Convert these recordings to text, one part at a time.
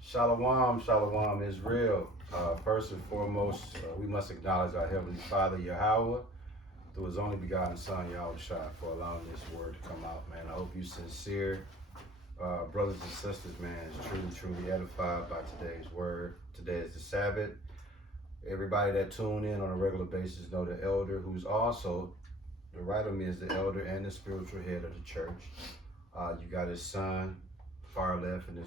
Shalom, shalom is real. First and foremost, we must acknowledge our Heavenly Father, Yahweh, through His only begotten Son, Yahweh Shai, for allowing this word to come out, man. I hope you sincere, brothers and sisters, man, is truly edified by today's word. Today is the Sabbath. Everybody that tune in on a regular basis know the elder, who's also, the right of me is the elder and the spiritual head of the church. You got his son, far left, and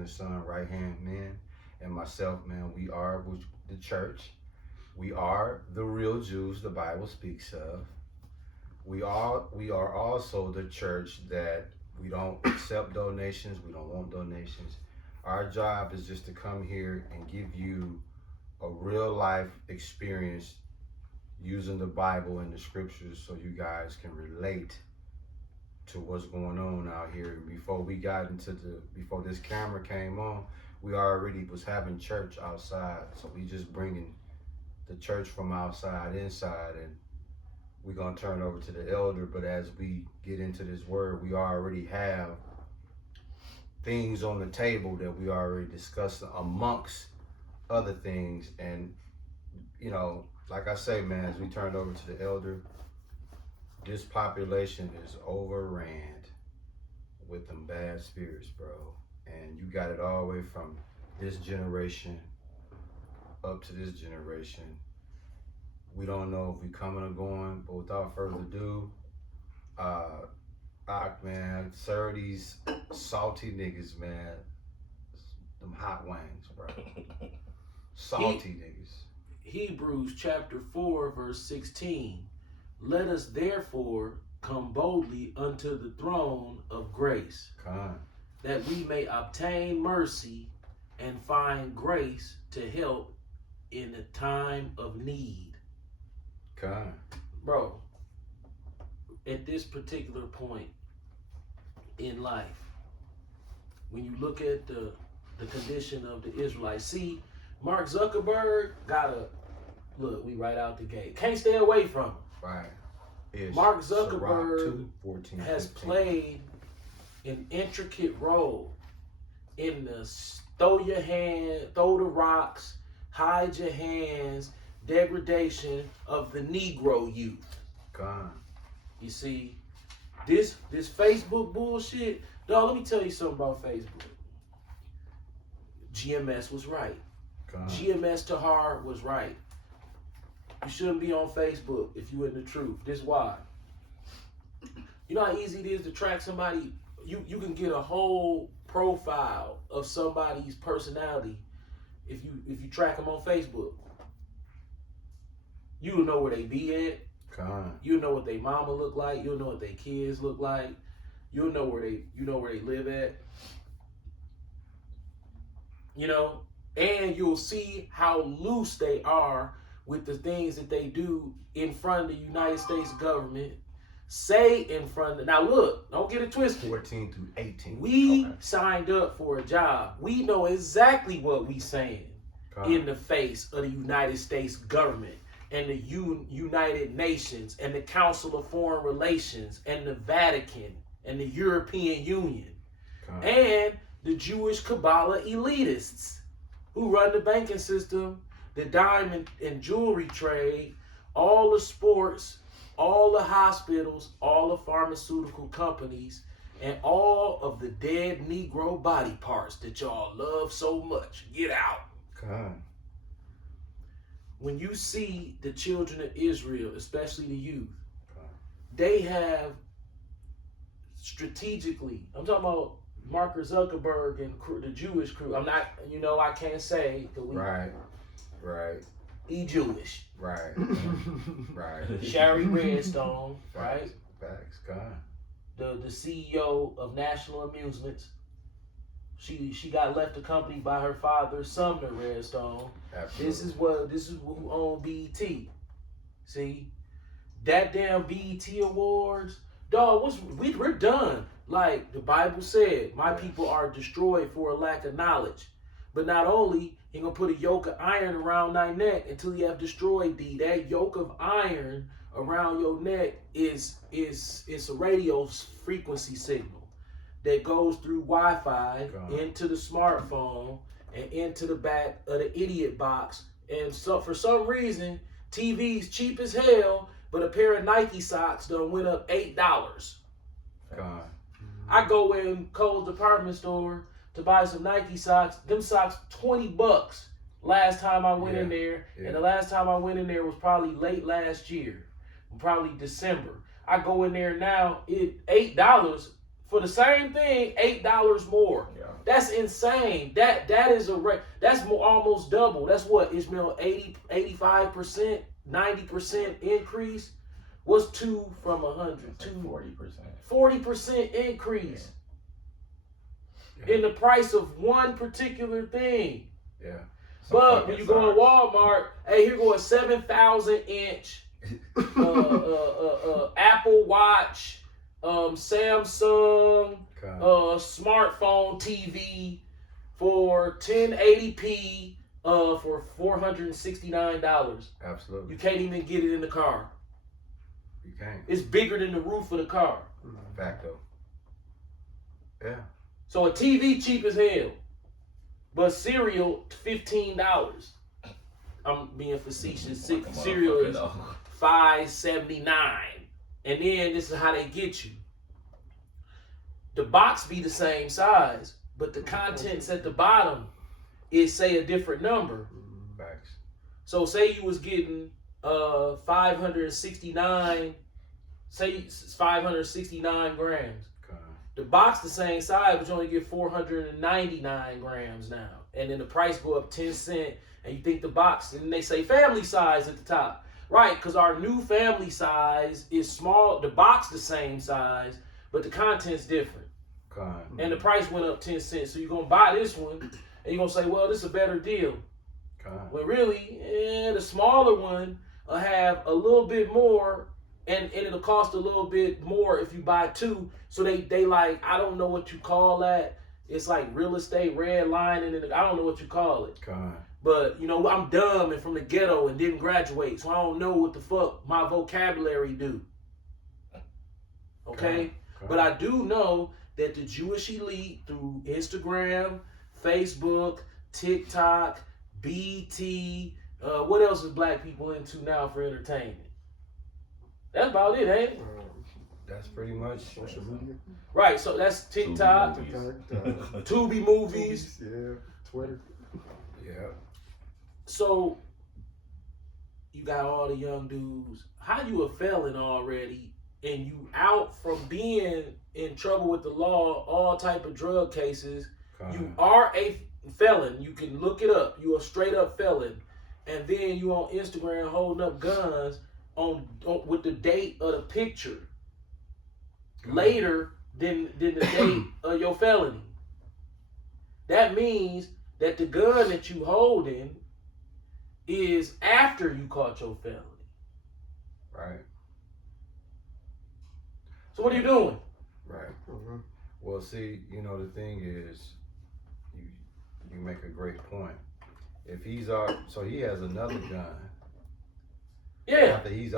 his son right hand man, and myself, man. We are the church. We are the real Jews the Bible speaks of. We are also the church that we don't accept donations. We don't want donations. Our job is just to come here and give you a real life experience using the Bible and the scriptures so you guys can relate to what's going on out here. Before this camera came on, we already was having church outside. So we just bringing the church from outside inside, and we're gonna turn over to the elder. But as we get into this word, we already have things on the table that we already discussed amongst other things. And like I say, man, as we turn over to the elder, this population is overran with them bad spirits, bro. And you got it all the way from this generation up to this generation. We don't know if we coming or going, but without further ado, man, sir, these salty niggas, man, them hot wings, bro. Salty niggas. Hebrews chapter 4, verse 16. Let us therefore come boldly unto the throne of grace, that we may obtain mercy and find grace to help in the time of need. Bro, at this particular point in life, when you look at the condition of the Israelites, see, Mark Zuckerberg look, we right out the gate. Can't stay away from him. Right. Mark Zuckerberg has played an intricate role in the throw the rocks, hide your hands, degradation of the Negro youth. You see, this Facebook bullshit, dog, let me tell you something about Facebook. GMS was right. GMS Tahar was right. You shouldn't be on Facebook if you in the truth. This is why. You know how easy it is to track somebody? You can get a whole profile of somebody's personality if you track them on Facebook. You'll know where they be at. You'll know what their mama look like. You'll know what their kids look like. You'll know where they live at. And you'll see how loose they are with the things that they do in front of the United States government, say in front of, now look, don't get it twisted. 14 through 18. We signed up for a job. We know exactly what we saying in the face of the United States government and the United Nations and the Council of Foreign Relations and the Vatican and the European Union and the Jewish Kabbalah elitists who run the banking system, the diamond and jewelry trade, all the sports, all the hospitals, all the pharmaceutical companies, and all of the dead Negro body parts that y'all love so much. Get out. When you see the children of Israel, especially the youth, they have strategically, I'm talking about Mark Zuckerberg and the Jewish crew. I'm not, I can't say. Right. He Jewish. Right. Shari Redstone, right? Facts. The CEO of National Amusements. She got left accompanied by her father, Sumner Redstone. Absolutely. This is who owned BET. See? That damn BET Awards, dog, we're done. Like the Bible said, my people are destroyed for a lack of knowledge. But not only, he gonna put a yoke of iron around thy neck until he have destroyed thee. That yoke of iron around your neck is a radio frequency signal. that goes through Wi-Fi God. into the smartphone and into the back of the idiot box. And so for some reason, TV's cheap as hell, but a pair of Nike socks done went up $8. God. I go in Kohl's department store to buy some Nike socks. Them socks $20 last time I went in there. Yeah. And the last time I went in there was probably late last year, probably December. I go in there now, it $8 for the same thing, $8 more. Yeah. That's insane. That is that's more, almost double. That's what, Ishmael, 85%, 90% increase. What's 2 from 100? It's like 40%. 40% increase in the price of one particular thing. Yeah. But when you go in Walmart, hey, here go a 7,000 inch Apple Watch, Samsung, smartphone TV for 1080p for $469. Absolutely. You can't even get it in the car. You can't. It's bigger than the roof of the car. Facto. Yeah. So a TV cheap as hell, but cereal $15. I'm being facetious. Cereal is $5.79, and then this is how they get you. The box be the same size, but the contents at the bottom is say a different number. Facts. So say you was getting 569, say 569 grams. The box the same size, but you only get 499 grams now. And then the price go up 10 cents, and you think the box, and they say family size at the top. Right, because our new family size is small, the box the same size, but the content's different. And the price went up 10 cents. So you're going to buy this one, and you're going to say, well, this is a better deal. Well, really, the smaller one will have a little bit more, and it'll cost a little bit more if you buy two. So they like, I don't know what you call that. It's like real estate redlining, and I don't know what you call it. But, you know, I'm dumb and from the ghetto and didn't graduate, so I don't know what the fuck my vocabulary do. Okay? But I do know that the Jewish elite through Instagram, Facebook, TikTok, BT, what else is black people into now for entertainment? That's about it, ain't it? That's pretty much Social media. Right, so that's TikTok, Tubi movies. Yeah, Twitter. Yeah. So you got all the young dudes. How you a felon already, and you out from being in trouble with the law, all type of drug cases. You are a felon. You can look it up. You a straight up felon, and then you on Instagram holding up guns on with the date of the picture later than the date of your felony. That means that the gun that you holding is after you caught your felony. Right. So what are you doing? Right. Well, see, you know, the thing is, you make a great point. If he's so he has another gun. Yeah. After he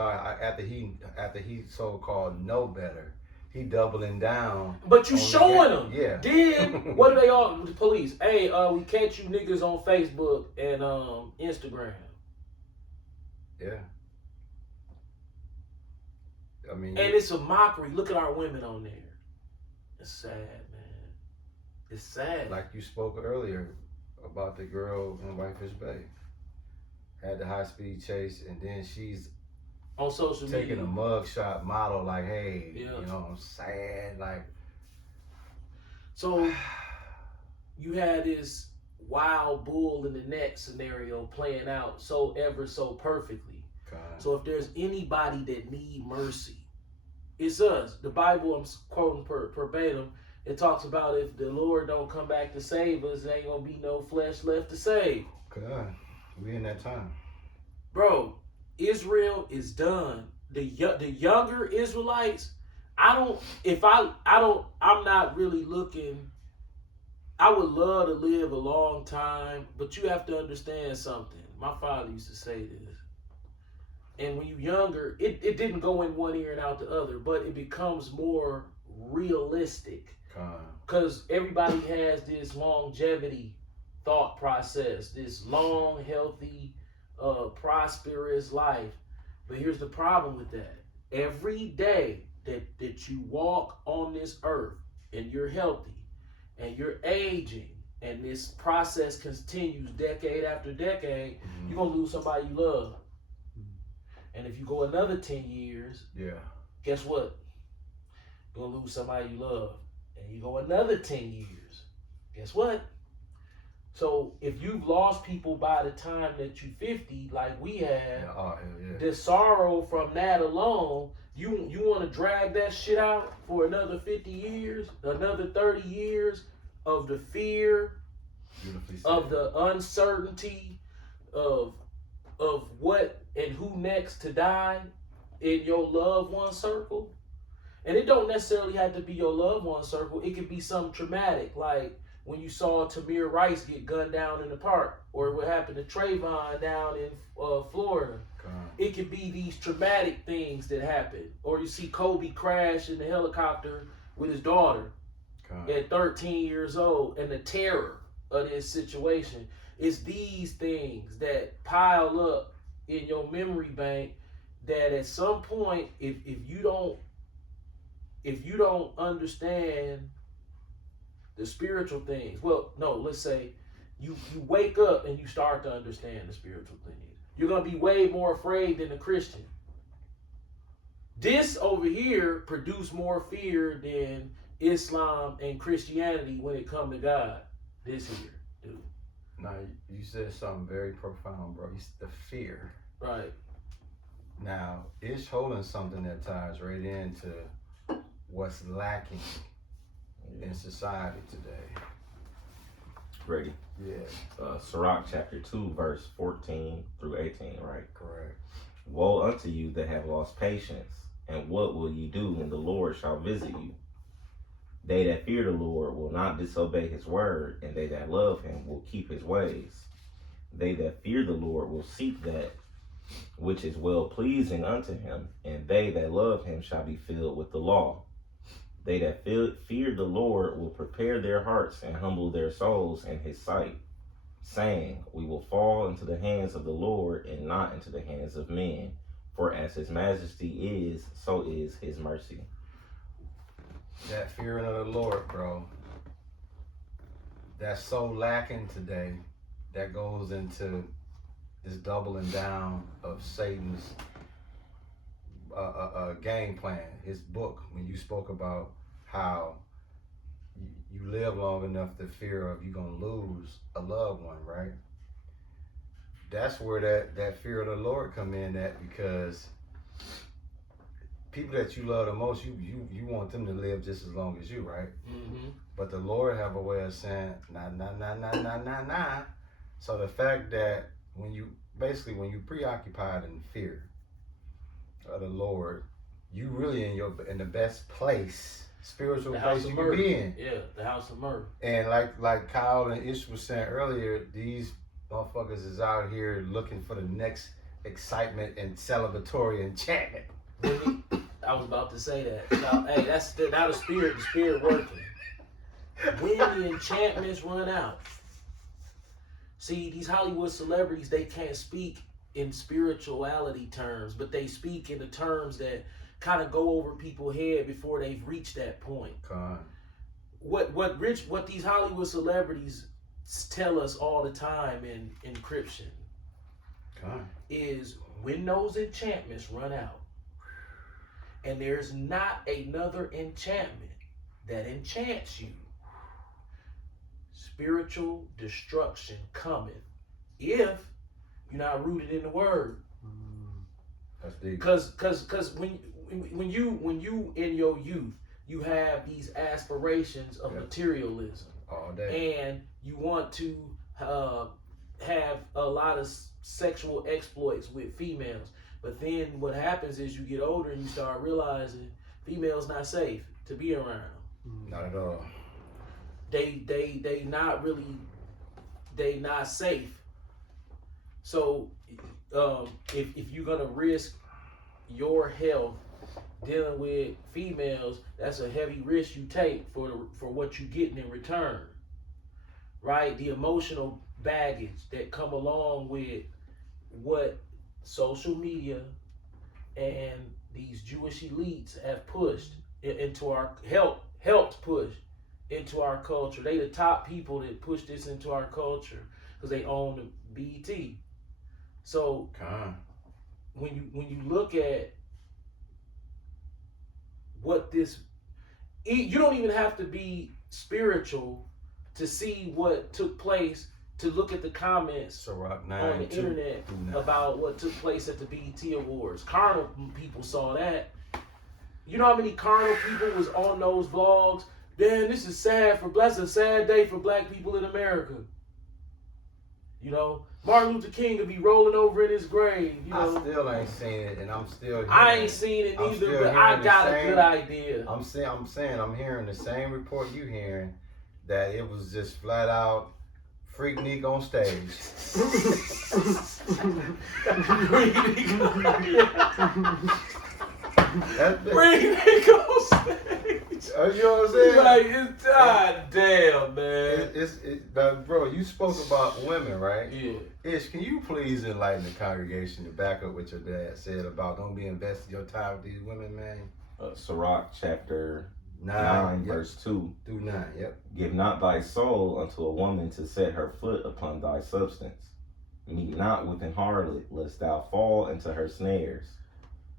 so-called know better, he doubling down. But you on the showing game. them. Yeah. Then what do they all? The police. Hey, we catch you niggas on Facebook and Instagram. Yeah. I mean. And it's a mockery. Look at our women on there. It's sad, man. It's sad. Like you spoke earlier about the girl in Whitefish Bay. Had the high-speed chase, and then she's on social media taking a mugshot model like, hey, Yeah. you know, I'm sad. Like, so you had this wild bull in the net scenario playing out so ever so perfectly. So if there's anybody that need mercy, it's us. The Bible, I'm quoting verbatim, it talks about if the Lord don't come back to save us, there ain't gonna be no flesh left to save. God, we in that time. Bro, Israel is done. The younger Israelites, I'm not really looking. I would love to live a long time, but you have to understand something. My father used to say this. And when you're younger, it didn't go in one ear and out the other, but it becomes more realistic. Because everybody has this longevity thought process, this long, healthy, prosperous life. But here's the problem with that. Every day that you walk on this earth and you're healthy and you're aging and this process continues decade after decade, you're going to lose somebody you love. And if you go another 10 years, guess what? You're going to lose somebody you love. And you go another 10 years, guess what? So if you've lost people by the time that you're 50, like we have, the sorrow from that alone, you want to drag that shit out for another 50 years, another 30 years of the fear, of the uncertainty, of what and who next to die in your loved one circle. And it don't necessarily have to be your loved one circle. It could be something traumatic, like when you saw Tamir Rice get gunned down in the park, or what happened to Trayvon down in Florida. It could be these traumatic things that happen. Or you see Kobe crash in the helicopter with his daughter at 13 years old, and the terror of this situation. It's these things that pile up in your memory bank that at some point, if you don't understand the spiritual things, well, no, let's say you wake up and you start to understand the spiritual things, you're going to be way more afraid than a Christian. This over here produced more fear than Islam and Christianity when it comes to God. This here, dude. Now, you said something very profound, bro. It's the fear. Right. Now, it's holding something that ties right into what's lacking in society today. Ready? Yeah. Sirach chapter 2, verse 14 through 18, right? Correct. Woe unto you that have lost patience, and what will ye do when the Lord shall visit you? They that fear the Lord will not disobey his word, and they that love him will keep his ways. They that fear the Lord will seek that which is well pleasing unto him, and they that love him shall be filled with the law. They that fear the Lord will prepare their hearts and humble their souls in his sight, saying, we will fall into the hands of the Lord and not into the hands of men. For as his majesty is, so is his mercy. That fearing of the Lord, bro, that's so lacking today. That goes into this doubling down of Satan's game plan, his book, when you spoke about how you live long enough to fear of you're going to lose a loved one, right? That's where that fear of the Lord come in at, because people that you love the most, you want them to live just as long as you, right? Mm-hmm. But the Lord have a way of saying, nah. So the fact that when you preoccupied in fear of the Lord, you really in the best place, spiritual place you can be in. Yeah, the house of myrrh. And like Kyle and Ish was saying earlier, these motherfuckers is out here looking for the next excitement and celebratory enchantment. I was about to say that. So, hey, that's now the spirit working. When the enchantments run out. See, these Hollywood celebrities, they can't speak in spirituality terms, but they speak in the terms that kind of go over people's head before they've reached that point. What these Hollywood celebrities tell us all the time in encryption is when those enchantments run out, and there's not another enchantment that enchants you, spiritual destruction cometh if you're not rooted in the word. That's deep. Because when you in your youth, you have these aspirations of materialism all day, and you want to have a lot of sexual exploits with females. But then what happens is you get older and you start realizing females not safe to be around. Not at all. They not safe. So if you're gonna risk your health dealing with females, that's a heavy risk you take for what you getting in return, right? The emotional baggage that come along with what social media and these Jewish elites have pushed into our helped push into our culture. They the top people that push this into our culture because they own the BET. So when you look at what this, you don't even have to be spiritual to see what took place, to look at the comments on the internet about what took place at the BET Awards. Carnal people saw that. You know how many carnal people was on those vlogs? Man, this is sad that's a sad day for black people in America. You know, Martin Luther King would be rolling over in his grave. You know, I still ain't seen it, and I'm still hearing I ain't seen it either, but I got a good idea. I'm hearing the same report you hearing, that it was just flat out Freaknik on stage. Freaknik on stage. You know what I'm saying? Like, it's damn, man. Bro, you spoke about women, right? Yeah. Ish, can you please enlighten the congregation to back up what your dad said about don't be investing your time with these women, man? Sirach chapter 9 verse 2 through 9. Yep. Give not thy soul unto a woman to set her foot upon thy substance. Meet not with an harlot, lest thou fall into her snares.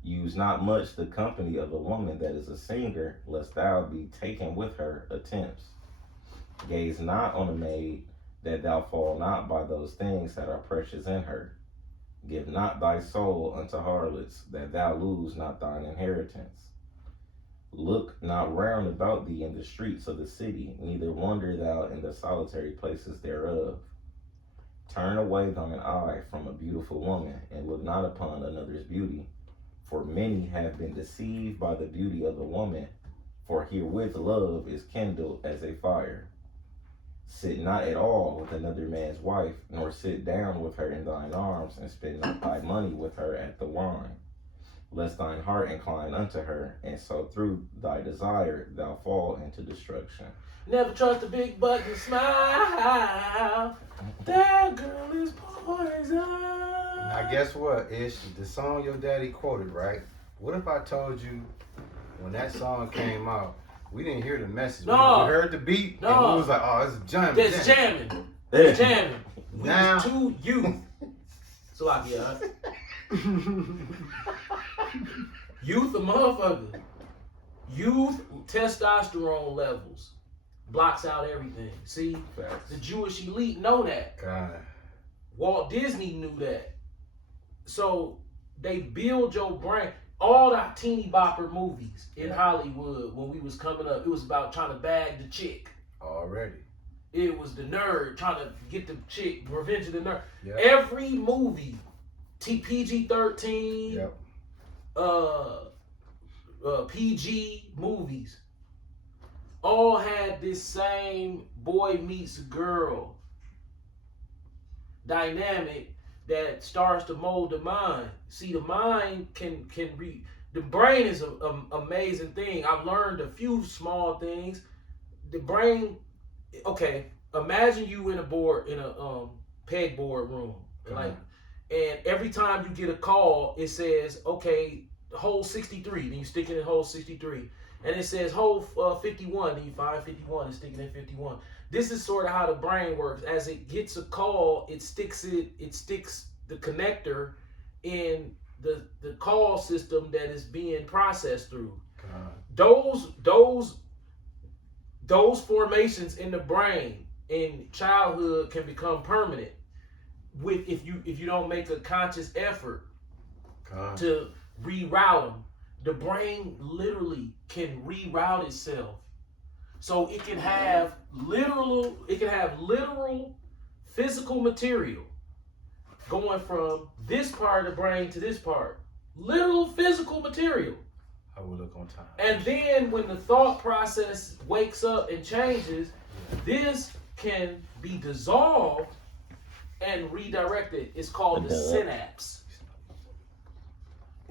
Use not much the company of a woman that is a singer, lest thou be taken with her attempts. Gaze not on a maid, that thou fall not by those things that are precious in her. Give not thy soul unto harlots, that thou lose not thine inheritance. Look not round about thee in the streets of the city, neither wander thou in the solitary places thereof. Turn away thine eye from a beautiful woman, and look not upon another's beauty. For many have been deceived by the beauty of the woman, for herewith love is kindled as a fire. Sit not at all with another man's wife, nor sit down with her in thine arms, and spend not thy money with her at the wine. Lest thine heart incline unto her, and so through thy desire thou fall into destruction. Never trust a big button smile. That girl is poison. Now guess what, Ish? The song your daddy quoted, right? What if I told you when that song came out, we didn't hear the message. No. We heard the beat, and we was like, oh, it's jamming. That's jamming. It's jamming. We Now. was too youth. So I get youth a motherfucker. Youth testosterone levels blocks out everything. See, the Jewish elite know that. God. Walt Disney knew that. So they build your brain. All the teeny bopper movies in Hollywood when we was coming up, it was about trying to bag the chick. Already. It was the nerd trying to get the chick, Revenge of the Nerd. Yep. Every movie, PG-13, Yep. PG movies, all had this same boy meets girl dynamic that starts to mold the mind. See, the mind can the brain is an amazing thing. I've learned a few small things. The brain, okay, imagine you in a pegboard room, like, and every time you get a call, it says, okay, hole 63, then you stick it in hole 63. And it says hole 51, then you find 51 and stick it in 51. This is sort of how the brain works. As it gets a call, it sticks the connector in the call system that is being processed through. Those formations in the brain in childhood can become permanent if you don't make a conscious effort to reroute them. The brain literally can reroute itself, so it can have literal physical material going from this part of the brain to this part. Literal physical material. I will look on time. And then when the thought process wakes up and changes, this can be dissolved and redirected. It's called the synapse.